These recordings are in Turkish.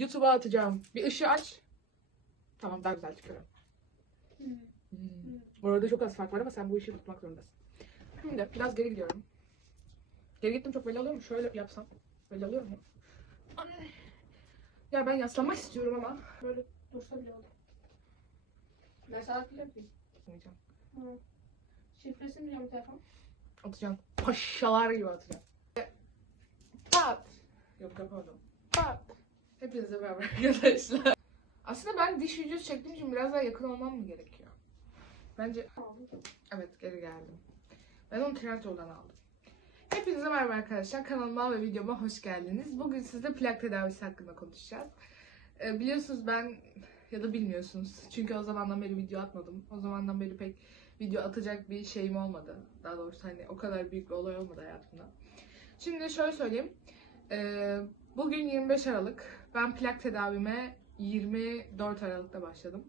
YouTube'a atacağım. Bir ışığı aç. Tamam daha güzel çıkıyor. Hmm. Hmm. Arada çok az fark var ama sen bu işi tutmak zorundasın. Şimdi biraz geri gidiyorum. Geri gittim çok belli oluyor mu? Şöyle yapsam. Belli oluyor mu? Ya ben yaslanmak istiyorum ama. Böyle dursa bile olur. Mesela bilir miyim? Atmayacağım. Hı. Şifresini biliyorum telefon. Atacağım. Paşalar gibi atacağım. Pat. Yok yapamadım. Pat. Hepinize merhaba arkadaşlar. Aslında ben diş videosu çektiğim için biraz daha yakın olmam mı gerekiyor? Bence Evet geri geldim. Ben onu Trendyol'dan aldım. Hepinize merhaba arkadaşlar. Kanalıma ve videoma hoş geldiniz. Bugün sizle plak tedavisi hakkında konuşacağız. Ee, biliyorsunuz ben ya da bilmiyorsunuz. Çünkü o zamandan beri video atmadım. O zamandan beri pek video atacak bir şeyim olmadı. Daha doğrusu hani o kadar büyük bir olay olmadı hayatımda. Şimdi şöyle söyleyeyim. Ee, bugün 25 Aralık. Ben plak tedavime 24 Aralık'ta başladım.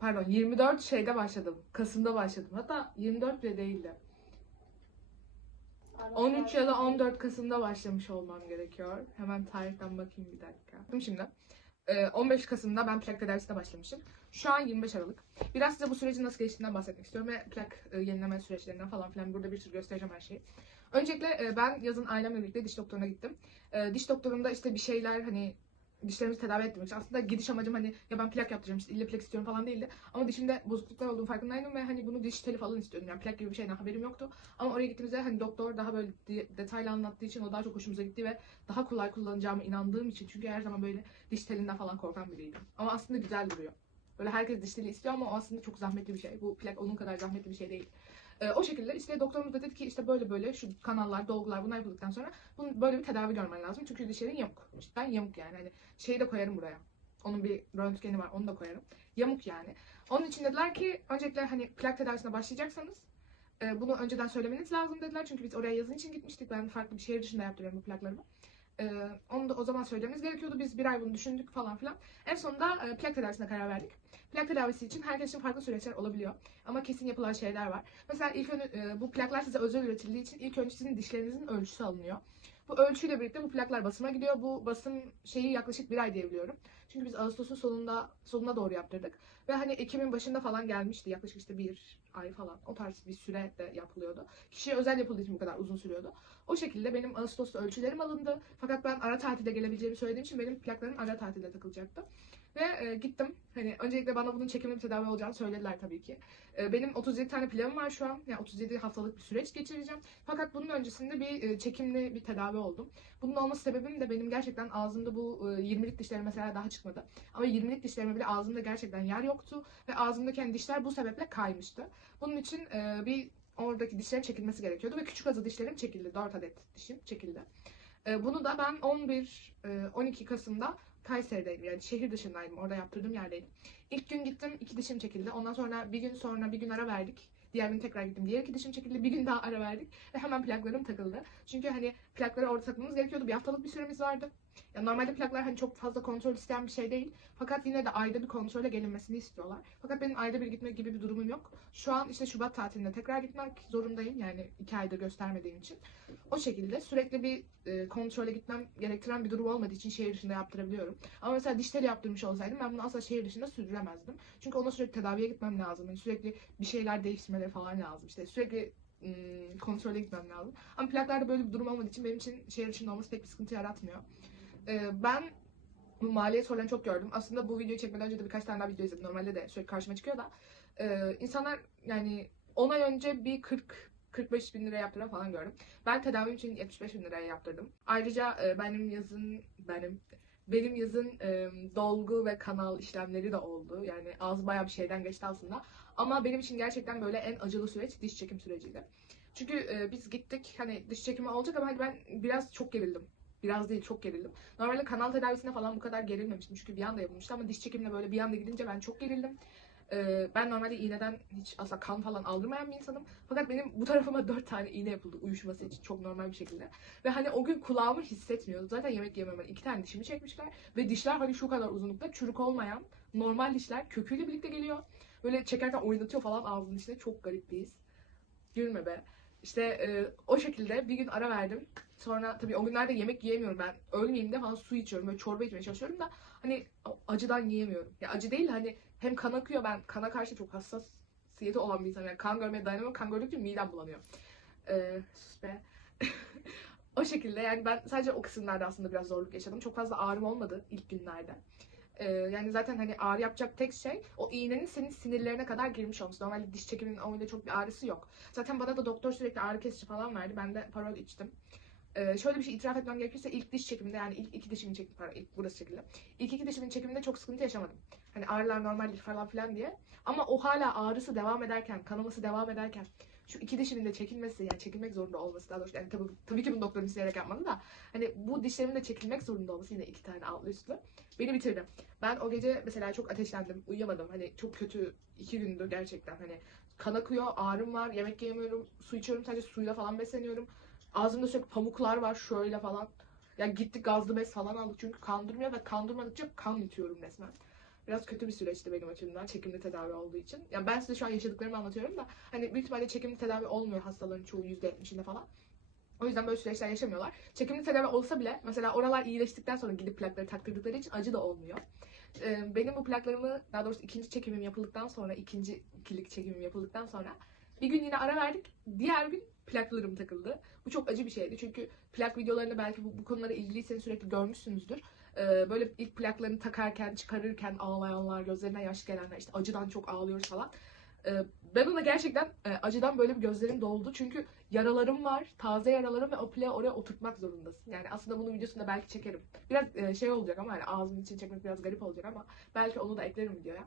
Pardon 24 şeyde başladım. Kasım'da başladım. Hatta 24 bile değildi. 13 ya da 14 Kasım'da başlamış olmam gerekiyor. Hemen tarihten bakayım bir dakika. Şimdi 15 Kasım'da ben plak tedavisine başlamışım. Şu an 25 Aralık. Biraz size bu sürecin nasıl geçtiğinden bahsetmek istiyorum ve plak e, yenileme süreçlerinden falan filan burada bir sürü göstereceğim her şeyi. Öncelikle e, ben yazın ailemle birlikte diş doktoruna gittim. E, Diş doktorunda işte bir şeyler hani dişlerimizi tedavi ettirmek için. Aslında gidiş amacım hani ya ben plak yaptıracağım işte ille plak istiyorum falan değildi. Ama dişimde bozukluklar olduğunu farkındaydım ve hani bunu diş teli falan istiyordum. Yani plak gibi bir şeyden haberim yoktu. Ama oraya gittiğimizde hani doktor daha böyle de- detaylı anlattığı için o daha çok hoşumuza gitti ve daha kolay kullanacağıma inandığım için. Çünkü her zaman böyle diş telinden falan korkan biriydim. Ama aslında güzel duruyor. Böyle herkes diş teli istiyor ama aslında çok zahmetli bir şey. Bu plak onun kadar zahmetli bir şey değil. Ee, o şekilde işte doktorumuz da dedi ki işte böyle böyle şu kanallar, dolgular bunlar yapıldıktan sonra bunun böyle bir tedavi görmen lazım. Çünkü dişlerin yamuk. Cidden yamuk yani. Hani şeyi de koyarım buraya. Onun bir röntgeni var. Onu da koyarım. Yamuk yani. Onun için dediler ki öncelikle hani plak tedavisine başlayacaksanız e, bunu önceden söylemeniz lazım dediler. Çünkü biz oraya yazın için gitmiştik. Ben farklı bir şehir dışında yaptırıyorum bu plaklarımı. E, onu da o zaman söylememiz gerekiyordu. Biz bir ay bunu düşündük falan filan. En sonunda e, plak tedavisine karar verdik. Plak tedavisi için herkes için farklı süreçler olabiliyor. Ama kesin yapılan şeyler var. Mesela ilk önce e, bu plaklar size özel üretildiği için ilk önce sizin dişlerinizin ölçüsü alınıyor. Bu ölçüyle birlikte bu plaklar basıma gidiyor. Bu basım şeyi yaklaşık bir ay diyebiliyorum. Çünkü biz Ağustos'un sonunda sonuna doğru yaptırdık. Ve hani Ekim'in başında falan gelmişti. Yaklaşık işte bir ay falan. O tarz bir süre de yapılıyordu. Kişiye özel yapıldığı için bu kadar uzun sürüyordu. O şekilde benim Ağustos'ta ölçülerim alındı. Fakat ben ara tatilde gelebileceğimi söylediğim için benim plaklarım ara tatilde takılacaktı. Ve e, gittim. Hani öncelikle bana bunun çekimli bir tedavi olacağını söylediler tabii ki. E, benim 37 tane planım var şu an. Yani 37 haftalık bir süreç geçireceğim. Fakat bunun öncesinde bir e, çekimli bir tedavi oldum. Bunun olması sebebim de benim gerçekten ağzımda bu e, 20'lik dişlerim mesela daha çıkmadı. Ama 20'lik dişlerime bile ağzımda gerçekten yer yoktu. Ve ağzımdaki hani dişler bu sebeple kaymıştı. Bunun için e, bir oradaki dişlerin çekilmesi gerekiyordu. Ve küçük azı dişlerim çekildi. 4 adet dişim çekildi. E, bunu da ben 11, e, 12 Kasım'da Kayseri'deydim yani şehir dışındaydım orada yaptırdığım yerdeydim. İlk gün gittim iki dişim çekildi. Ondan sonra bir gün sonra bir gün ara verdik. Diğer gün tekrar gittim. Diğer iki dişim çekildi. Bir gün daha ara verdik. Ve hemen plaklarım takıldı. Çünkü hani plakları orada takmamız gerekiyordu. Bir haftalık bir süremiz vardı. Ya normalde plaklar hani çok fazla kontrol isteyen bir şey değil. Fakat yine de ayda bir kontrole gelinmesini istiyorlar. Fakat benim ayda bir gitmek gibi bir durumum yok. Şu an işte Şubat tatilinde tekrar gitmek zorundayım. Yani iki aydır göstermediğim için. O şekilde sürekli bir e, kontrole gitmem gerektiren bir durum olmadığı için şehir dışında yaptırabiliyorum. Ama mesela diş teli yaptırmış olsaydım ben bunu asla şehir dışında sürdüremezdim. Çünkü ona sürekli tedaviye gitmem lazım. Yani sürekli bir şeyler değiştirmeleri falan lazım. İşte sürekli kontrole gitmem lazım. Ama plaklarda böyle bir durum olmadığı için benim için şehir dışında olması pek bir sıkıntı yaratmıyor. Ee, ben bu maliyet sorularını çok gördüm. Aslında bu videoyu çekmeden önce de birkaç tane daha video izledim. Normalde de sürekli karşıma çıkıyor da. Ee, insanlar yani 10 ay önce bir 40 45 bin liraya yaptıran falan gördüm. Ben tedavim için 75 bin liraya yaptırdım. Ayrıca e, benim yazın benim benim yazın e, dolgu ve kanal işlemleri de oldu. Yani az bayağı bir şeyden geçti aslında. Ama benim için gerçekten böyle en acılı süreç diş çekim süreciydi. Çünkü e, biz gittik hani diş çekimi olacak ama hani ben biraz çok gerildim. Biraz değil çok gerildim. Normalde kanal tedavisine falan bu kadar gerilmemiştim çünkü bir anda yapılmıştı ama diş çekimine böyle bir anda gidince ben çok gerildim. Ee, ben normalde iğneden hiç asla kan falan aldırmayan bir insanım. Fakat benim bu tarafıma dört tane iğne yapıldı uyuşması için çok normal bir şekilde. Ve hani o gün kulağımı hissetmiyordum. Zaten yemek yemem. iki tane dişimi çekmişler. Ve dişler hani şu kadar uzunlukta çürük olmayan normal dişler köküyle birlikte geliyor. Böyle çekerken oynatıyor falan ağzının içinde. Çok garip bir his. Gülme be. İşte e, o şekilde bir gün ara verdim. Sonra tabii o günlerde yemek yiyemiyorum ben. Ölmeyeyim de falan su içiyorum. Böyle çorba içmeye çalışıyorum da hani acıdan yiyemiyorum. Ya acı değil de hani hem kan akıyor ben kana karşı çok hassasiyeti olan bir insanım. Yani kan görmeye dayanamıyorum. Kan gördükçe midem bulanıyor. Ee, sus be. o şekilde yani ben sadece o kısımlarda aslında biraz zorluk yaşadım. Çok fazla ağrım olmadı ilk günlerde. Ee, yani zaten hani ağrı yapacak tek şey o iğnenin senin sinirlerine kadar girmiş olması. Normalde diş çekiminin öyle çok bir ağrısı yok. Zaten bana da doktor sürekli ağrı kesici falan verdi. Ben de parol içtim. Ee, şöyle bir şey itiraf etmem gerekirse ilk diş çekiminde yani ilk iki dişimin çekim pardon ilk burası çekildi. İlk iki dişimin çekiminde çok sıkıntı yaşamadım. Hani ağrılar normaldir falan filan diye. Ama o hala ağrısı devam ederken, kanaması devam ederken şu iki dişimin de çekilmesi yani çekilmek zorunda olması daha doğrusu yani tabii, tabii ki bunu doktorun isteyerek yapmadı da hani bu dişlerimin de çekilmek zorunda olması yine iki tane altlı üstlü beni bitirdi. Ben o gece mesela çok ateşlendim, uyuyamadım. Hani çok kötü iki gündü gerçekten. Hani kan akıyor, ağrım var, yemek yiyemiyorum, su içiyorum sadece suyla falan besleniyorum. Ağzımda sürekli pamuklar var şöyle falan. Ya gittik gazlı bez falan aldık çünkü kandırmıyor ve kandırmadıkça kan yutuyorum resmen. Biraz kötü bir süreçti benim açımdan çekimli tedavi olduğu için. Yani ben size şu an yaşadıklarımı anlatıyorum da hani büyük ihtimalle çekimli tedavi olmuyor hastaların çoğu %70'inde falan. O yüzden böyle süreçler yaşamıyorlar. Çekimli tedavi olsa bile mesela oralar iyileştikten sonra gidip plakları taktırdıkları için acı da olmuyor. Ee, benim bu plaklarımı daha doğrusu ikinci çekimim yapıldıktan sonra ikinci ikilik çekimim yapıldıktan sonra bir gün yine ara verdik. Diğer gün plaklarım takıldı. Bu çok acı bir şeydi çünkü plak videolarında belki bu, bu konulara ilgiliyseniz sürekli görmüşsünüzdür. Ee, böyle ilk plaklarını takarken, çıkarırken ağlayanlar, gözlerine yaş gelenler, işte acıdan çok ağlıyoruz falan. Ee, ben ona gerçekten e, acıdan böyle bir gözlerim doldu. Çünkü yaralarım var, taze yaralarım ve o plağı oraya oturtmak zorundasın. Yani aslında bunun videosunu da belki çekerim. Biraz e, şey olacak ama hani ağzımın için çekmek biraz garip olacak ama belki onu da eklerim videoya.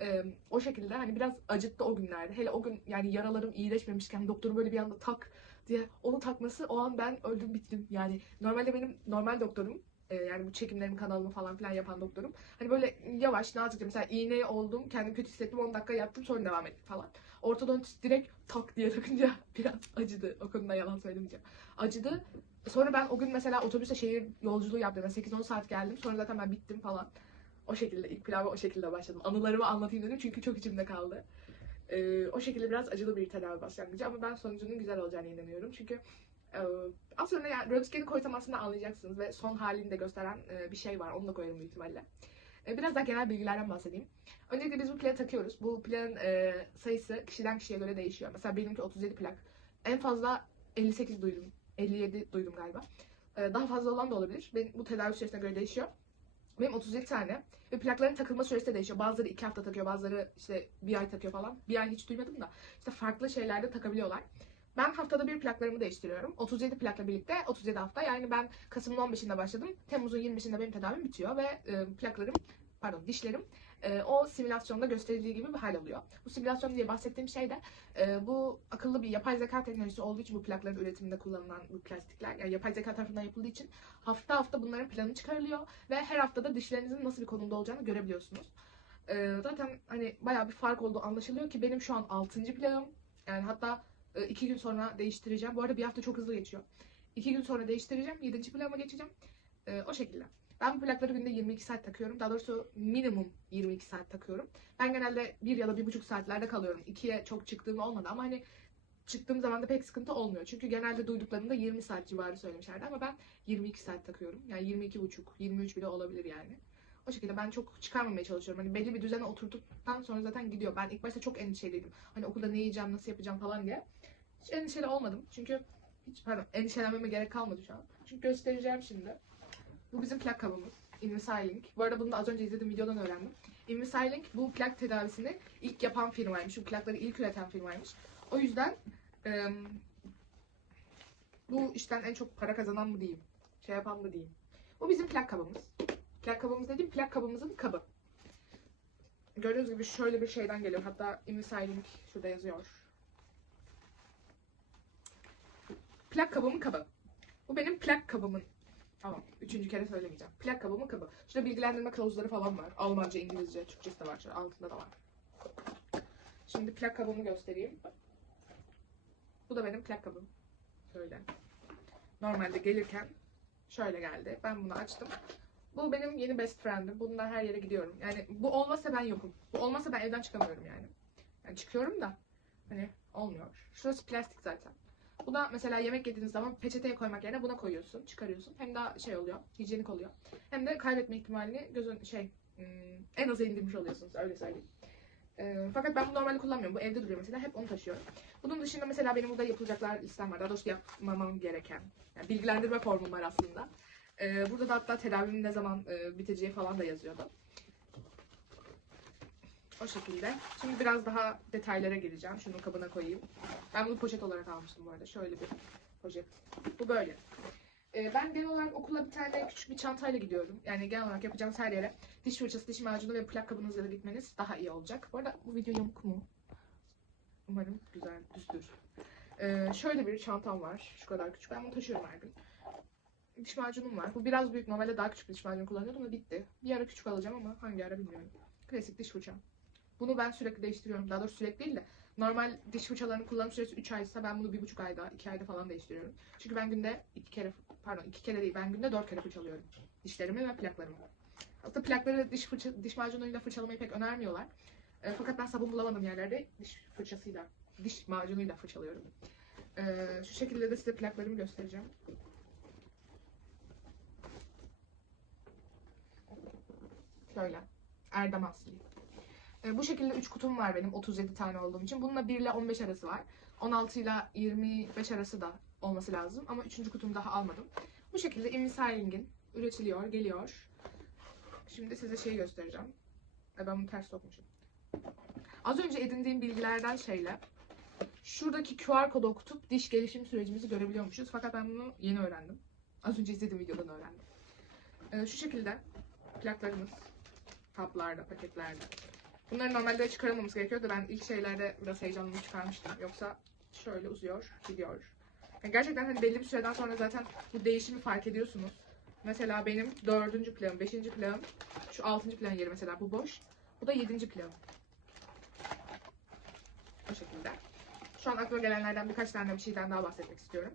Ee, o şekilde hani biraz acıttı o günlerde. Hele o gün yani yaralarım iyileşmemişken doktoru böyle bir anda tak diye onu takması o an ben öldüm bittim. Yani normalde benim normal doktorum e, yani bu çekimlerimi kanalımı falan filan yapan doktorum. Hani böyle yavaş nazikçe mesela iğneye oldum kendimi kötü hissettim 10 dakika yattım sonra devam ettim falan. Ortodontist direkt tak diye takınca biraz acıdı. O konuda yalan söylemeyeceğim. Acıdı. Sonra ben o gün mesela otobüse şehir yolculuğu yaptım. Yani 8-10 saat geldim. Sonra zaten ben bittim falan. O şekilde ilk pilava o şekilde başladım. Anılarımı anlatayım dedim çünkü çok içimde kaldı. Ee, o şekilde biraz acılı bir tedavi başlangıcı ama ben sonucunun güzel olacağını inanıyorum. Çünkü e, az sonra yani röntgeni koysam aslında anlayacaksınız ve son halini de gösteren e, bir şey var. Onu da koyarım büyük ihtimalle. E, biraz daha genel bilgilerden bahsedeyim. Öncelikle biz bu plağı takıyoruz. Bu plağın e, sayısı kişiden kişiye göre değişiyor. Mesela benimki 37 plak. En fazla 58 duydum. 57 duydum galiba. E, daha fazla olan da olabilir. Benim, bu tedavi süresine göre değişiyor. Benim 37 tane. Ve plakların takılma süresi de değişiyor. Bazıları 2 hafta takıyor, bazıları işte bir ay takıyor falan. Bir ay hiç duymadım da. İşte farklı şeylerde takabiliyorlar. Ben haftada bir plaklarımı değiştiriyorum. 37 plakla birlikte 37 hafta. Yani ben Kasım'ın 15'inde başladım. Temmuz'un 20'sinde benim tedavim bitiyor ve e, plaklarım, pardon dişlerim e, o simülasyonda gösterildiği gibi bir hal alıyor. Bu simülasyon diye bahsettiğim şey de e, bu akıllı bir yapay zeka teknolojisi olduğu için bu plakların üretiminde kullanılan bu plastikler yani yapay zeka tarafından yapıldığı için hafta hafta bunların planı çıkarılıyor ve her haftada dişlerinizin nasıl bir konumda olacağını görebiliyorsunuz. E, zaten hani bayağı bir fark olduğu anlaşılıyor ki benim şu an 6. plağım yani hatta e, iki gün sonra değiştireceğim. Bu arada bir hafta çok hızlı geçiyor. İki gün sonra değiştireceğim. Yedinci plağıma geçeceğim. E, o şekilde. Ben bu plakları günde 22 saat takıyorum. Daha doğrusu minimum 22 saat takıyorum. Ben genelde bir ya da bir buçuk saatlerde kalıyorum. İkiye çok çıktığım olmadı ama hani çıktığım zaman da pek sıkıntı olmuyor. Çünkü genelde duyduklarında 20 saat civarı söylemişlerdi ama ben 22 saat takıyorum. Yani 22 buçuk, 23 bile olabilir yani. O şekilde ben çok çıkarmamaya çalışıyorum. Hani belli bir düzene oturduktan sonra zaten gidiyor. Ben ilk başta çok endişeliydim. Hani okulda ne yiyeceğim, nasıl yapacağım falan diye. Hiç endişeli olmadım. Çünkü hiç pardon endişelenmeme gerek kalmadı şu an. Çünkü göstereceğim şimdi. Bu bizim plak kabımız. Invisalign. Bu arada bunu da az önce izlediğim videodan öğrendim. Invisalign bu plak tedavisini ilk yapan firmaymış. Bu plakları ilk üreten firmaymış. O yüzden bu işten en çok para kazanan mı diyeyim? Şey yapan mı diyeyim? Bu bizim plak kabımız. Plak kabımız dediğim plak kabımızın kabı. Gördüğünüz gibi şöyle bir şeyden geliyor. Hatta Invisalign şurada yazıyor. Plak kabımın kabı. Bu benim plak kabımın. Tamam. Üçüncü kere söylemeyeceğim. Plak kabımın kabı. Şurada bilgilendirme kılavuzları falan var. Almanca, İngilizce, Türkçesi de var. Şöyle altında da var. Şimdi plak kabımı göstereyim. Bu da benim plak kabım. Şöyle. Normalde gelirken şöyle geldi. Ben bunu açtım. Bu benim yeni best friend'im. Bununla her yere gidiyorum. Yani bu olmasa ben yokum. Bu olmasa ben evden çıkamıyorum yani. Yani çıkıyorum da hani olmuyor. Şurası plastik zaten. Buna mesela yemek yediğiniz zaman peçeteye koymak yerine buna koyuyorsun, çıkarıyorsun. Hem daha şey oluyor, hijyenik oluyor. Hem de kaybetme ihtimalini gözün şey hmm, en aza indirmiş oluyorsunuz öyle söyleyeyim. Ee, fakat ben bunu normalde kullanmıyorum. Bu evde duruyor mesela. Hep onu taşıyorum. Bunun dışında mesela benim burada yapılacaklar listem var. Daha doğrusu yapmamam gereken. Yani bilgilendirme formum var aslında. Ee, burada da hatta tedavimin ne zaman e, biteceği falan da yazıyordu. O şekilde. Şimdi biraz daha detaylara gireceğim. Şunu kabına koyayım. Ben bunu poşet olarak almıştım bu arada. Şöyle bir poşet. Bu böyle. Ee, ben genel olarak okula bir tane küçük bir çantayla gidiyorum. Yani genel olarak yapacağınız her yere diş fırçası, diş macunu ve plak kabınızla da gitmeniz daha iyi olacak. Bu arada bu video yamuk mu? Umarım güzel, düzdür. Ee, şöyle bir çantam var. Şu kadar küçük. Ben bunu taşıyorum her gün. Diş macunum var. Bu biraz büyük. Normalde daha küçük bir diş macunu kullanıyordum ama bitti. Bir ara küçük alacağım ama hangi ara bilmiyorum. Klasik diş fırçam. Bunu ben sürekli değiştiriyorum. Daha doğrusu sürekli değil de normal diş fırçalarının kullanım süresi 3 aysa ben bunu 1,5 ayda, 2 ayda falan değiştiriyorum. Çünkü ben günde 2 kere, pardon 2 kere değil ben günde 4 kere fırçalıyorum. Dişlerimi ve plaklarımı. Aslında plakları diş, fırça, diş macunuyla fırçalamayı pek önermiyorlar. E, fakat ben sabun bulamadığım yerlerde diş fırçasıyla, diş macunuyla fırçalıyorum. E, şu şekilde de size plaklarımı göstereceğim. Şöyle. Erdem Asli. E, bu şekilde 3 kutum var benim 37 tane olduğum için. Bununla 1 ile 15 arası var. 16 ile 25 arası da olması lazım. Ama 3. kutumu daha almadım. Bu şekilde Invisaling'in üretiliyor, geliyor. Şimdi size şeyi göstereceğim. E, ben bunu ters sokmuşum. Az önce edindiğim bilgilerden şeyle şuradaki QR kodu okutup diş gelişim sürecimizi görebiliyormuşuz. Fakat ben bunu yeni öğrendim. Az önce izlediğim videodan öğrendim. E, şu şekilde plaklarımız kaplarda, paketlerde. Bunları normalde çıkaramamız gerekiyor da ben ilk şeylerde biraz heyecanımı çıkarmıştım. Yoksa şöyle uzuyor, gidiyor. Yani gerçekten hani belli bir süreden sonra zaten bu değişimi fark ediyorsunuz. Mesela benim dördüncü plağım, beşinci plağım, şu altıncı plağın yeri mesela bu boş. Bu da yedinci plağım. Bu şekilde. Şu an aklıma gelenlerden birkaç tane bir şeyden daha bahsetmek istiyorum.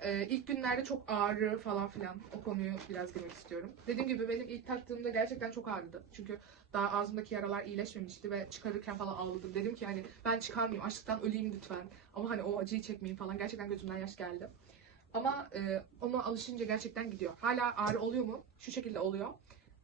Ee, ilk günlerde çok ağrı falan filan o konuyu biraz girmek istiyorum. Dediğim gibi benim ilk taktığımda gerçekten çok ağrıdı. Çünkü daha ağzımdaki yaralar iyileşmemişti ve çıkarırken falan ağladım. Dedim ki hani ben çıkarmayayım açlıktan öleyim lütfen. Ama hani o acıyı çekmeyeyim falan. Gerçekten gözümden yaş geldi. Ama e, ona alışınca gerçekten gidiyor. Hala ağrı oluyor mu? Şu şekilde oluyor.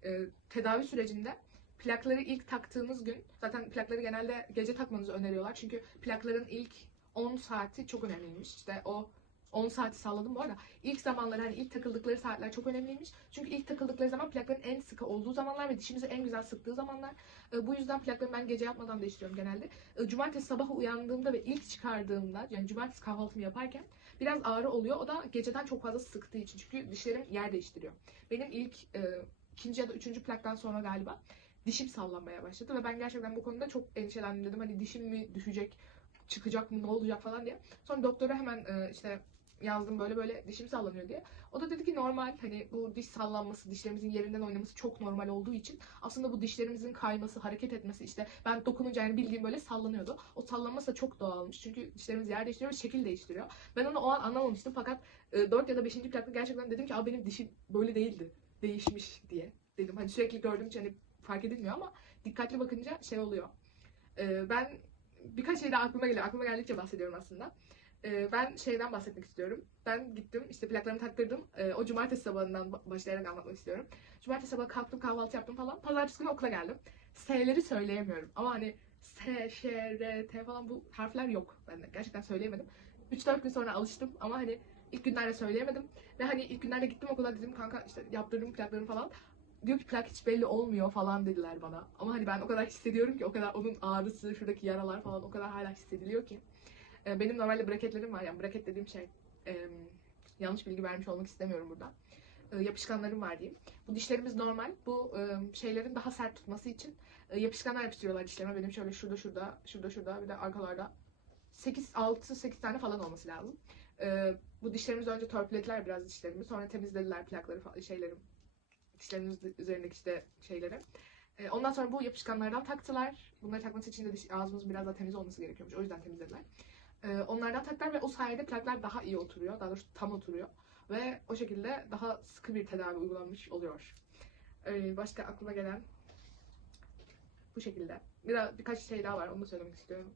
E, tedavi sürecinde plakları ilk taktığınız gün zaten plakları genelde gece takmanızı öneriyorlar. Çünkü plakların ilk 10 saati çok önemliymiş. İşte o 10 saati salladım bu arada. İlk zamanlar hani ilk takıldıkları saatler çok önemliymiş. Çünkü ilk takıldıkları zaman plakların en sıkı olduğu zamanlar ve dişimizi en güzel sıktığı zamanlar. E, bu yüzden plaklarımı ben gece yapmadan değiştiriyorum genelde. E, cumartesi sabah uyandığımda ve ilk çıkardığımda yani cumartesi kahvaltımı yaparken biraz ağrı oluyor. O da geceden çok fazla sıktığı için. Çünkü dişlerim yer değiştiriyor. Benim ilk e, ikinci ya da üçüncü plaktan sonra galiba dişim sallanmaya başladı ve ben gerçekten bu konuda çok endişelendim dedim. Hani dişim mi düşecek, çıkacak mı, ne olacak falan diye. Sonra doktora hemen e, işte yazdım böyle böyle dişim sallanıyor diye. O da dedi ki normal hani bu diş sallanması, dişlerimizin yerinden oynaması çok normal olduğu için aslında bu dişlerimizin kayması, hareket etmesi işte ben dokununca yani bildiğim böyle sallanıyordu. O sallanması da çok doğalmış. Çünkü dişlerimiz yer değiştiriyor ve şekil değiştiriyor. Ben onu o an anlamamıştım fakat e, 4 ya da 5. plakta gerçekten dedim ki Aa, benim dişim böyle değildi. Değişmiş diye dedim. Hani sürekli gördüğüm için hani fark edilmiyor ama dikkatli bakınca şey oluyor. E, ben birkaç şey daha aklıma geliyor. Aklıma geldikçe bahsediyorum aslında. Ee, ben şeyden bahsetmek istiyorum. Ben gittim işte plaklarımı taktırdım. Ee, o cumartesi sabahından ba- başlayarak anlatmak istiyorum. Cumartesi sabahı kalktım kahvaltı yaptım falan. Pazartesi günü okula geldim. S'leri söyleyemiyorum. Ama hani S, Ş, R, T falan bu harfler yok bende. Gerçekten söyleyemedim. 3-4 gün sonra alıştım ama hani ilk günlerde söyleyemedim. Ve hani ilk günlerde gittim okula dedim kanka işte yaptırdım plaklarımı falan. Diyor ki plak hiç belli olmuyor falan dediler bana. Ama hani ben o kadar hissediyorum ki o kadar onun ağrısı, şuradaki yaralar falan o kadar hala hissediliyor ki. Ee, Benim normalde braketlerim var. Yani braket dediğim şey e, yanlış bilgi vermiş olmak istemiyorum burada. E, yapışkanlarım var diyeyim. Bu dişlerimiz normal. Bu e, şeylerin daha sert tutması için e, yapışkanlar yapıştırıyorlar dişlerime. Benim şöyle şurada şurada, şurada şurada bir de arkalarda 8 6 8 tane falan olması lazım. E, bu dişlerimizi önce törpülediler biraz dişlerimi. Sonra temizlediler plakları falan şeylerim. Dişlerimiz üzerindeki işte şeyleri. Ondan sonra bu yapışkanlardan taktılar. Bunları takması için de diş, ağzımızın biraz daha temiz olması gerekiyormuş. O yüzden temizlediler. Ee, onlardan taktılar ve o sayede plaklar daha iyi oturuyor. Daha doğrusu tam oturuyor. Ve o şekilde daha sıkı bir tedavi uygulanmış oluyor. Ee, başka aklıma gelen bu şekilde. Biraz birkaç şey daha var onu da söylemek istiyorum.